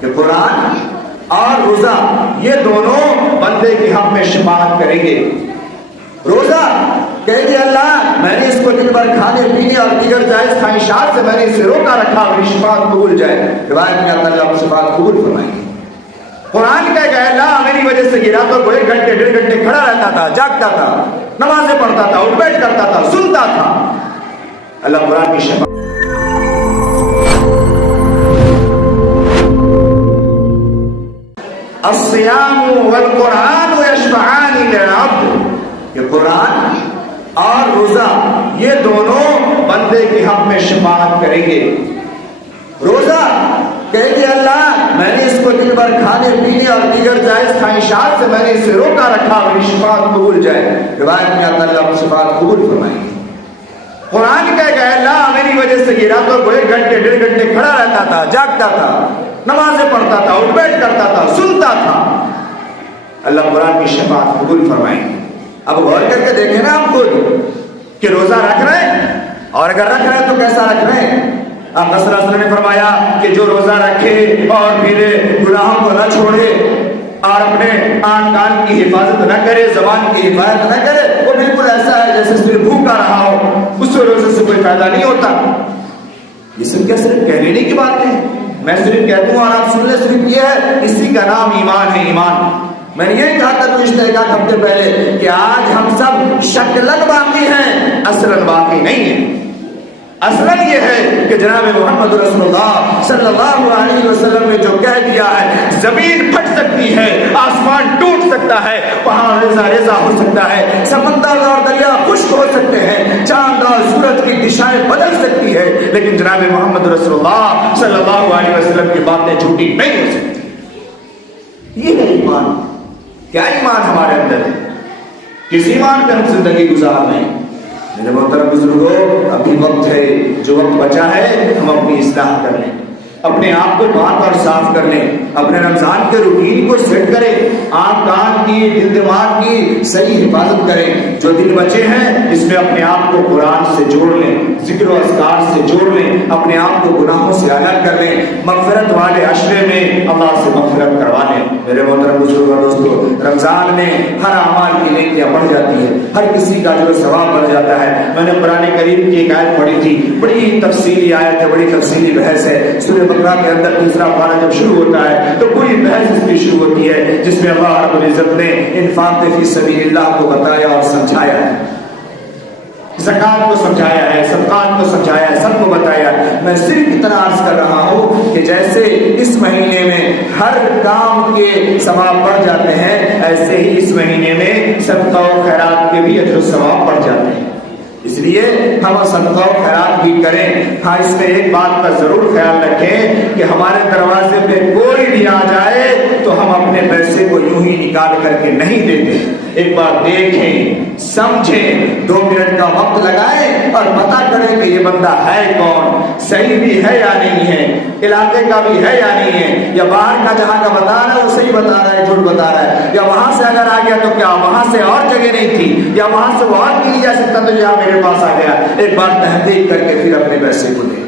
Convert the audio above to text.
کہ قرآن اور روزہ یہ دونوں بندے کی حق میں شفاعت کریں گے۔ روزہ کہہ دیا اللہ میں نے اس کو دن بھر کھانے پینے اور دیگر جائز خواہشات سے میں نے اسے روکا رکھا، میری شفاعت قبول جائے، روایت میں اللہ تعالیٰ شفاعت قبول فرمائیں گے۔ قرآن کہہ گیا اللہ میری وجہ سے یہ راتوں کو 1 گھنٹے 1.5 گھنٹے کھڑا رہتا تھا، جاگتا تھا، نمازیں پڑھتا تھا، اٹھ بیٹھ کرتا تھا، سنتا تھا، اللہ قرآن کی شفاعت۔ الصیام والقرآن یشفعان للعبد، کہ قرآن اور روزہ یہ دونوں بندے کی حق میں شفاعت کریں گے۔ روزہ کہہ دیا اللہ میں نے اس کو دن بھر کھانے پینے اور دیگر جائز خواہشات سے میں نے اسے روکا رکھا، میری شفاعت قبول جائے، روایت میں اللہ شفاعت قبول فرمائیں گے۔ قرآن کہہ گیا اللہ میری وجہ سے یہ راتوں کو 1 گھنٹے 1.5 گھنٹے کھڑا رہتا تھا، جاگتا تھا، نمازیں پڑھتا تھا، اٹھ بیٹھ کرتا تھا، سنتا تھا، اللہ قرآن کی شفاعت قبول فرمائیں گے۔ اب غور کر کے دیکھیں نا آپ خود کہ روزہ رکھ رہے ہیں، اور اگر رکھ رہے ہیں تو کیسا رکھ رہے ہیں؟ آپ صلی اللہ علیہ وسلم نے فرمایا کہ جو روزہ رکھے اور پھر گناہوں کو نہ چھوڑے اور اپنے آنکھ کان کی حفاظت نہ کرے، زبان کی حفاظت نہ کرے، وہ بالکل ایسا ہے جیسے صرف بھوکا رہا ہو، اس سے روزے سے کوئی فائدہ نہیں ہوتا۔ یہ سب کیا صرف کہہ لینے کی بات ہے؟ میں صرف کہتا ہوں اور آپ سن لیں، صرف یہ ہے، اسی کا نام ایمان ہے۔ ایمان میں نے یہ کہا تھا کچھ ایک ہفتے پہلے کہ آج ہم سب شکلاً باقی ہیں، اصلاً باقی نہیں ہیں۔ اصلاً یہ ہے کہ جناب محمد رسول اللہ صلی اللہ علیہ وسلم نے جو کہہ دیا ہے، زمین پھٹ سکتی ہے، آسمان ٹوٹ سکتا ہے، پہاڑ ریزہ ہو سکتا ہے، سمندر اور دریا خشک ہو سکتے ہیں، چاند اور سورج کی دشائیں بدل سکتی ہے، لیکن جناب محمد رسول اللہ صلی اللہ علیہ وسلم کی باتیں جھوٹی نہیں ہو سکتی۔ یہ ہے ایمان۔ کیا ایمان ہمارے اندر ہے؟ کس ایمان پہ ہم زندگی گزار رہے ہیں؟ میرے محترم بزرگوں، ابھی وقت ہے، جو وقت بچا ہے ہم اپنی اصلاح کر لیں، اپنے آپ کو پاک اور صاف کر لیں، اپنے رمضان کے روٹین کو سیٹ کریں، آنکھ کان کی دل دماغ کی صحیح حفاظت کریں۔ جو دن بچے ہیں اس میں اپنے آپ کو قرآن سے جوڑ لیں، ذکر و اذکار سے جوڑ لیں، اپنے آپ کو گناہوں سے الگ کر لیں، مغفرت والے عشرے میں اللہ سے مغفرت کروا لیں۔ میرے محترم بزرگوں اور دوستوں، رمضان میں ہر اعمال کی نیکیاں بڑھ جاتی ہے، ہر کسی کا جو ثواب بڑھ جاتا ہے۔ میں نے قرآن کریم کی ایک آیت پڑھی تھی، بڑی تفصیلی آیت ہے، بڑی تفصیلی بحث ہے۔ سورہ بقرہ کے اندر 2 پارہ جب شروع ہوتا ہے تو پوری بحث اس کی شروع ہوتی ہے، جس میں اللہ رب العزت نے انفاق فی سبیل اللہ کو بتایا اور سمجھایا ہے، زکات کو سمجھایا ہے، صدقات کو سمجھایا ہے، سب کو بتایا ہے۔ میں صرف اتنا عرض کر رہا ہوں کہ جیسے اس مہینے میں ہر کام کے ثواب بڑھ جاتے ہیں، ایسے ہی اس مہینے میں صدقہ و خیرات کے بھی اجر و ثواب بڑھ جاتے ہیں۔ اس لیے ہم صدقہ و خیرات بھی کریں۔ ہاں اس میں ایک بات کا ضرور خیال رکھیں کہ ہمارے دروازے پہ کوئی بھی آ جائے تو ہم اپنے پیسے کو یوں ہی نکال کر کے نہیں دیتے۔ ایک بار دیکھیں، سمجھیں، 2 منٹ کا وقت لگائیں اور پتہ کریں کہ یہ بندہ ہے کون، صحیح بھی ہے یا نہیں ہے، علاقے کا بھی ہے یا نہیں ہے، یا باہر کا جہاں کا بتا رہا ہے وہ صحیح بتا رہا ہے جھوٹ بتا رہا ہے، یا وہاں سے اگر آ گیا تو کیا وہاں سے اور جگہ نہیں تھی، یا وہاں سے وہ اور کی نہیں جا سکتا تو یہاں میرے پاس آ گیا۔ ایک بار تحقیق کر کے پھر اپنے پیسے کو دیں۔